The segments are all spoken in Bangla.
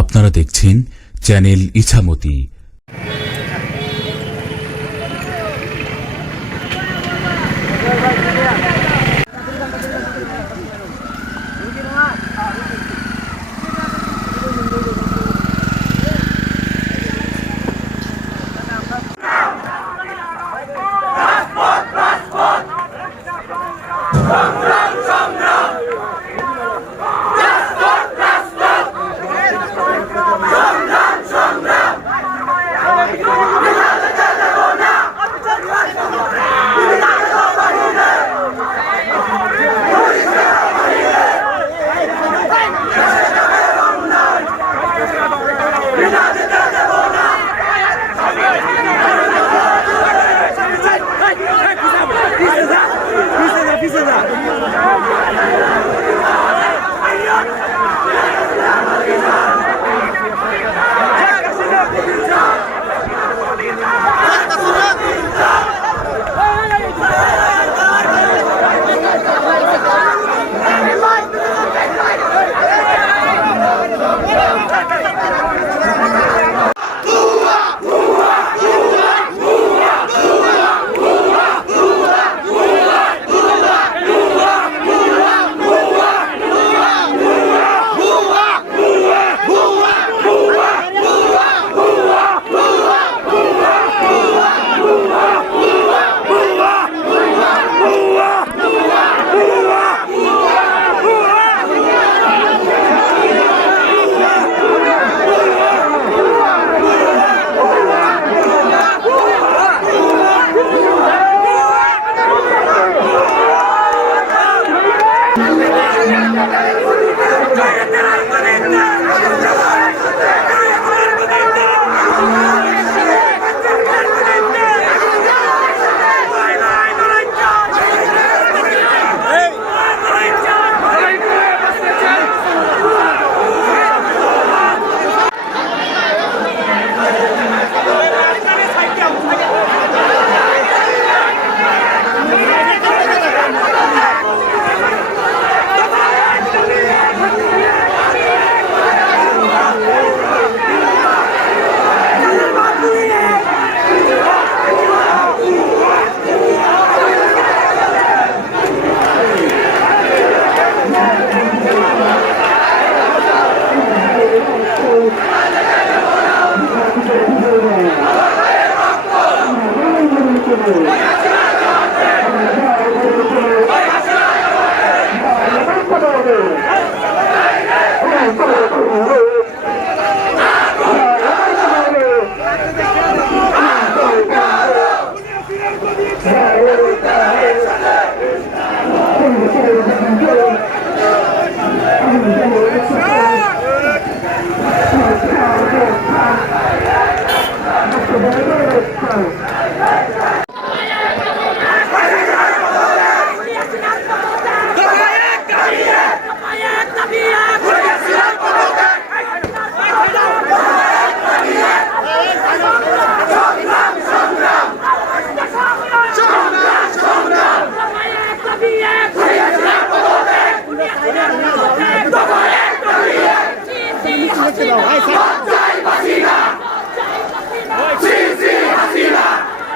আপনারা দেখছেন চ্যানেল ইছামতি।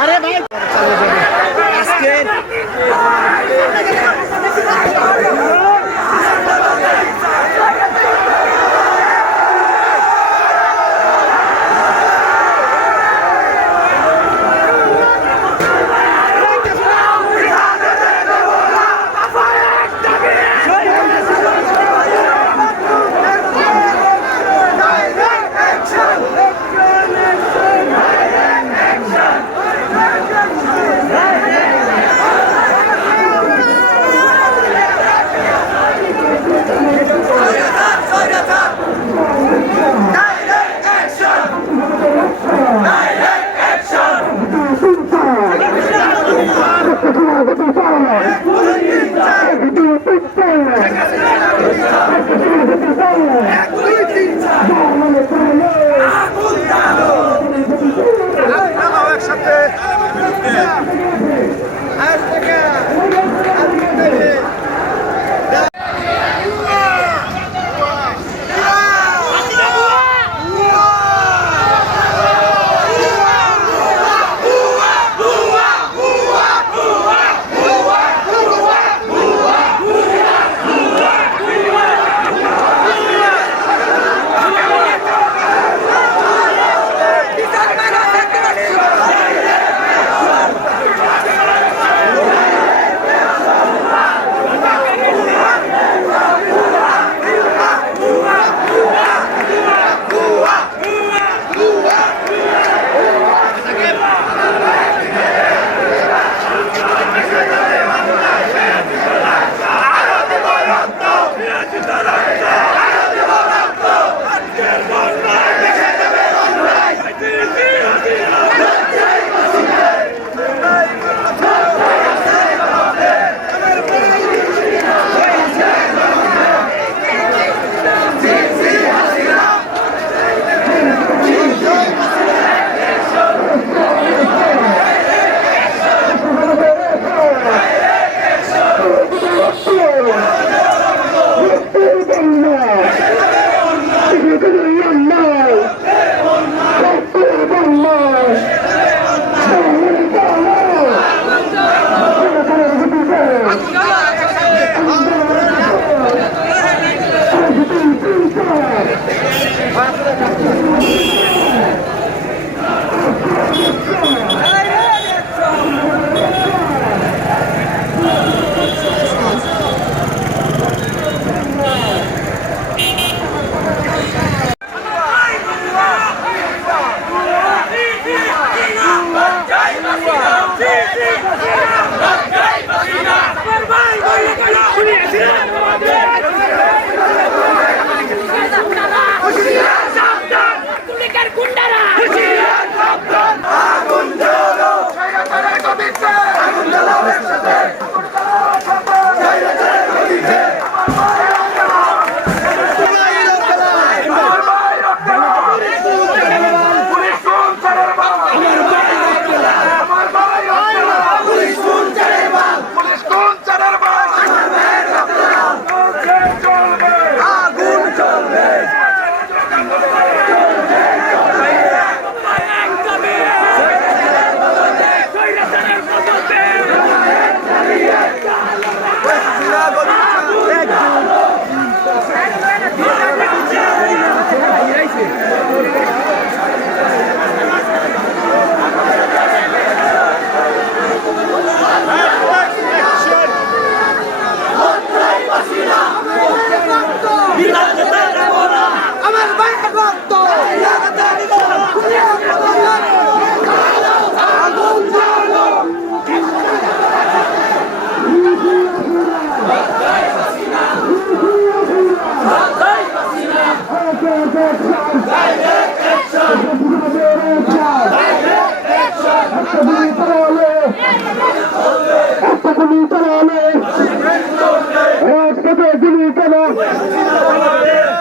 अरे भाई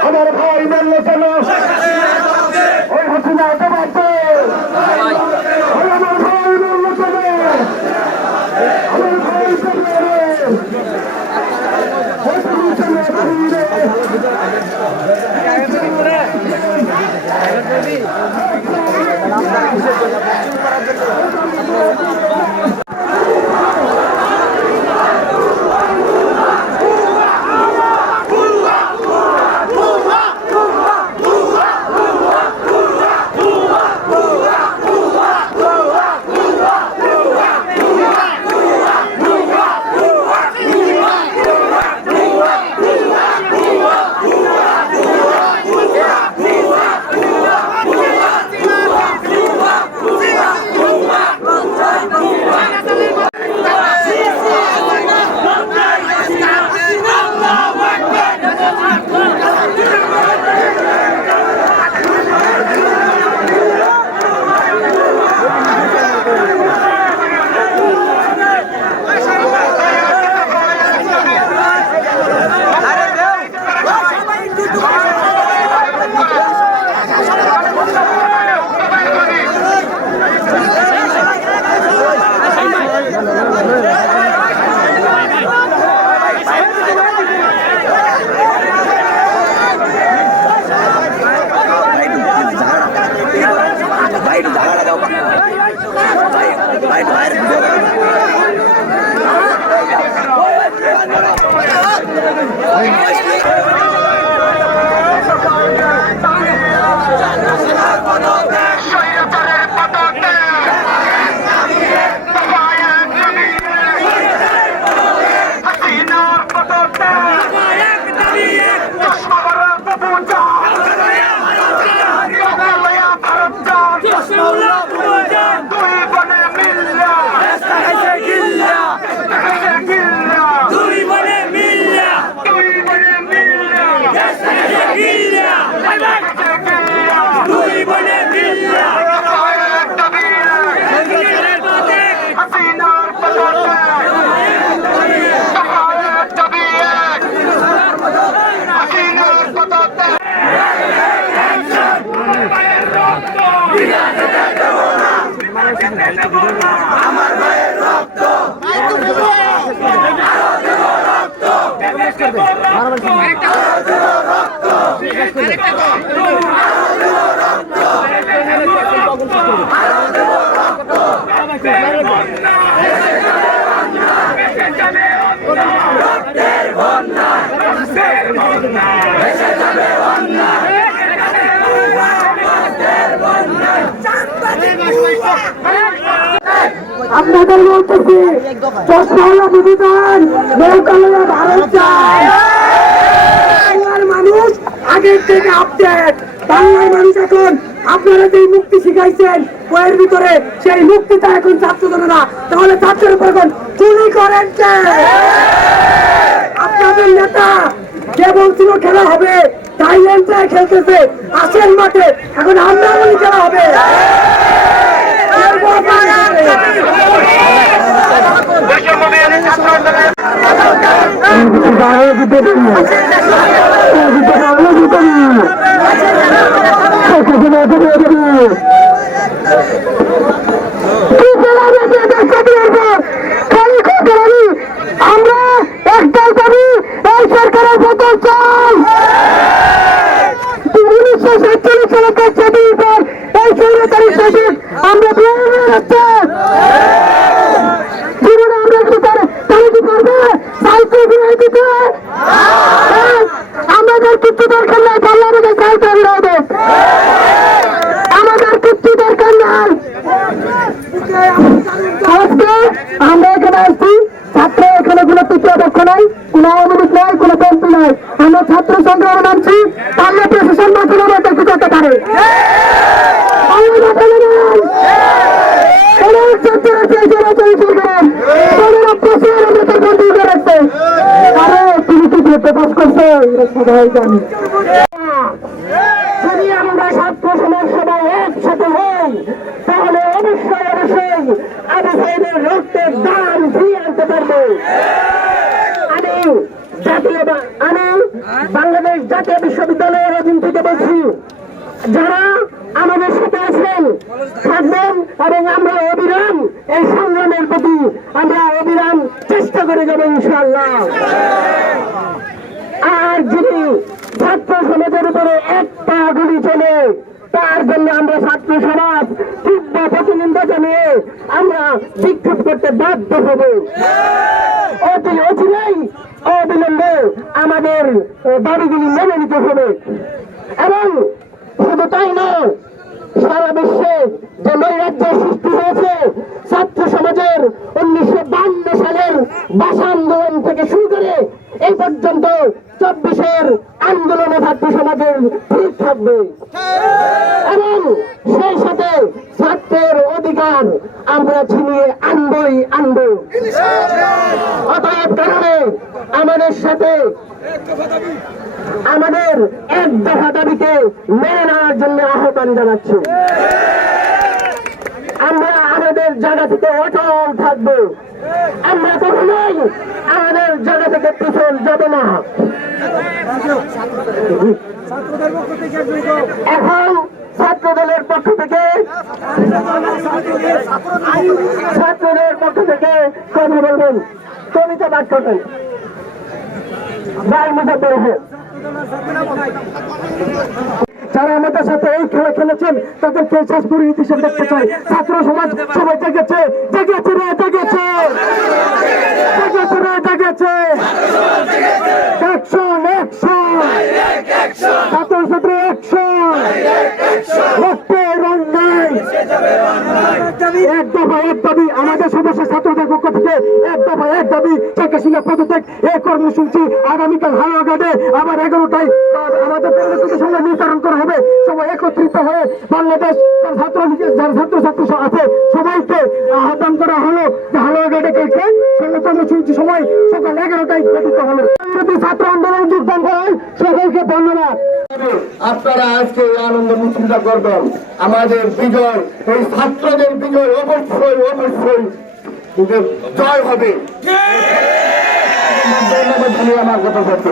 আমার ভাই মানলে কেন ওই হাসিনা জবাবতে আমার ভাই মানলে কেন আমার ভাই আমার ভাইয়ের রক্ত বন্যা আপনাদের বলতেছি চশমাওয়ালা বিধান নৌকাওয়ালা ভারত চায়। বাংলার মানুষ আগের থেকে আপডেট। বাংলার মানুষ এখন আপনারা যে মুক্তি শিখাইছেন বইয়ের ভিতরে সেই মুক্তিটা এখন ছাত্র জনতা, তাহলে ছাত্রের উপর এখন চুরি করেন কে? আপনাদের নেতা যে বলছিল খেলা হবে থাইল্যান্ডে খেলতেছে, আসেন মাঠে, এখন আমরা বলি খেলা হবে। আমরা একটাই দাবি, এই সরকারের বদল চাই। 1947 সালে স্বাধীন পর এই স্বৈরাচারী শাসক আমরা জীবনে আমরা কি তারা কি করবে? সাইকেল ফিরাই দিতে আমাদের কিচ্ছু দরকার নাই। পাল্লা আমাদের সাইকেল হবে, আমাদের কিচ্ছু দরকার নাই। আজকে আমরা এখানে আসছি, ছাত্র এখানে কোনো তৃতীয় পক্ষ নাই, কোনো আওয়ামী লীগ নাই, কোনো বিএনপি নাই। আমরা ছাত্র সংগ্রামে নামছি, পারলে প্রশাসন মাধ্যমে আমাদের কি করতে পারে। যদি আমরা ছাত্র সমাজ সবাই একসাথে হই তাহলে অবশ্যই আবু সাইদের রক্তের দাম ফিরিয়ে আনতে পারবো। আমি বাংলাদেশ জাতীয় বিশ্ববিদ্যালয়ের অধীন থেকে বলছি, যারা আমাদের সাথে আছেন থাকবেন এবং আমরা অবিরাম এই সংগ্রামের প্রতি আমরা অবিরাম চেষ্টা করে যাবো ইনশাআল্লাহ। আর যদি ছাত্র সমাজের উপরে একটা গুলি চলে তার জন্য আমরা ছাত্র সমাজ তীব্র প্রতিনিন্দা জানিয়ে আমরা বিক্ষোভ করতে বাধ্য হব। অবিলম্বে আমাদের দাবিগুলি মেনে নিতে হবে। এবং শুধু তাই নয়, সারা বিশ্বে যে নৈরাজ্যের সৃষ্টি হয়েছে ছাত্র সমাজের 1952 সালের ভাষা আন্দোলন থেকে শুরু করে এই পর্যন্ত 24-এর আন্দোলনে ছাত্র সমাজের ভিড় থাকবে এবং সেই সাথে ছাত্রের অধিকার আমরা ছিনিয়ে আনবই আনব। অতএব কারণে আমাদের সাথে আমাদের এক দফা দাবিকে মেনে নেওয়ার জন্য আহ্বান জানাচ্ছি। আমরা আমাদের জায়গা থেকে অটল থাকবো, আমরা কখনোই আমাদের জায়গা থেকে পিছন যাব না। এখন ছাত্র দলের পক্ষ থেকে কথা বলবেন, কবিতা পাঠ করবেন ভাই মুজাফফর হোসেন। যারা আমাদের সাথে এই খেলা খেলেছেন তাদেরকে শেষ পরিণতি হিসেবে দেখতে চাই। ছাত্র সমাজ সবাই জেগেছে, জেগেছে রে জেগেছে, জেগেছে রে জেগেছে। অ্যাকশন অ্যাকশন, ছাত্র ছাত্র অ্যাকশন, রক্তের অন্যায় এক দফা এক দাবি। আমাদের সদস্য ছাত্রদের পক্ষ থেকে এক দফা এক দাবি, শেখ হাসিনা পদত্যাগ। এই কর্মসূচি আগামীকাল হালুয়াঘাটে আবার 11টায় আমাদের সঙ্গে নির্ধারণ করা হবে। সবাই একত্রিত হয়ে বাংলাদেশ ছাত্রলীগের যারা ছাত্রছাত্রী আছে সবাইকে আহ্বান করা হলো যে হালুয়াঘাটে সঙ্গে কর্মসূচি সময় সকাল 11টায় গঠিত হলো। ছাত্র আন্দোলনে যোগদান করেন সকলকে ধন্যবাদ। আপনারা আজকে এই আনন্দ মিছিলটা করবেন। আমাদের বিজয়, এই ছাত্রদের বিজয় অবশ্যই অবশ্যই জয় হবে। আমার কথা বলতে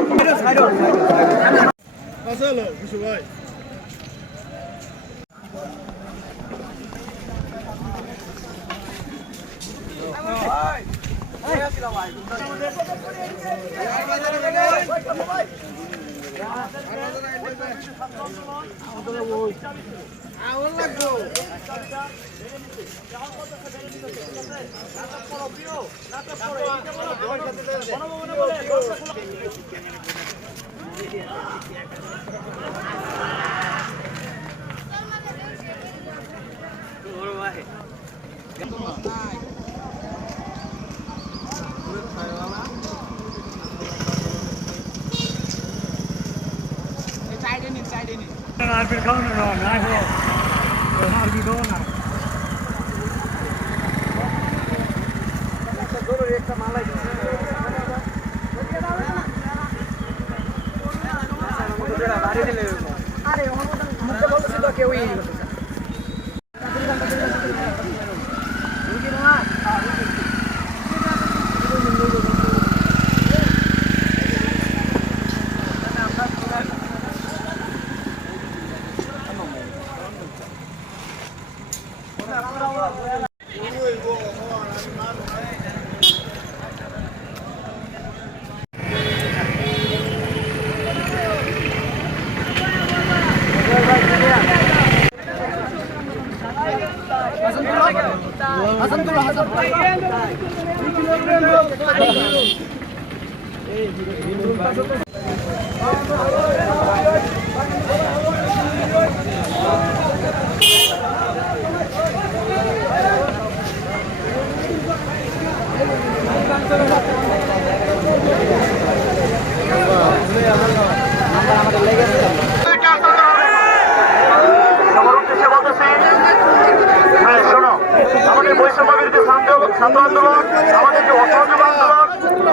আমাদের বৈষম্য বিরোধী ছাত্র আন্দোলন, আমাদের যে অসহযোগ আন্দোলন,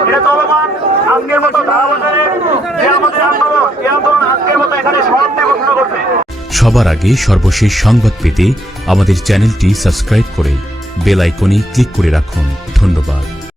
এটা চলমান। আজকের মতো ধারাবাজারে যে আমাদের আন্দোলন, এই আন্দোলন আজকের মতো এখানে সমাপ্তি ঘোষণা করছে। সবার আগে সর্বশেষ সংবাদ পেতে আমাদের চ্যানেলটি সাবস্ক্রাইব করে বেল আইকনে ক্লিক করে রাখুন। ধন্যবাদ।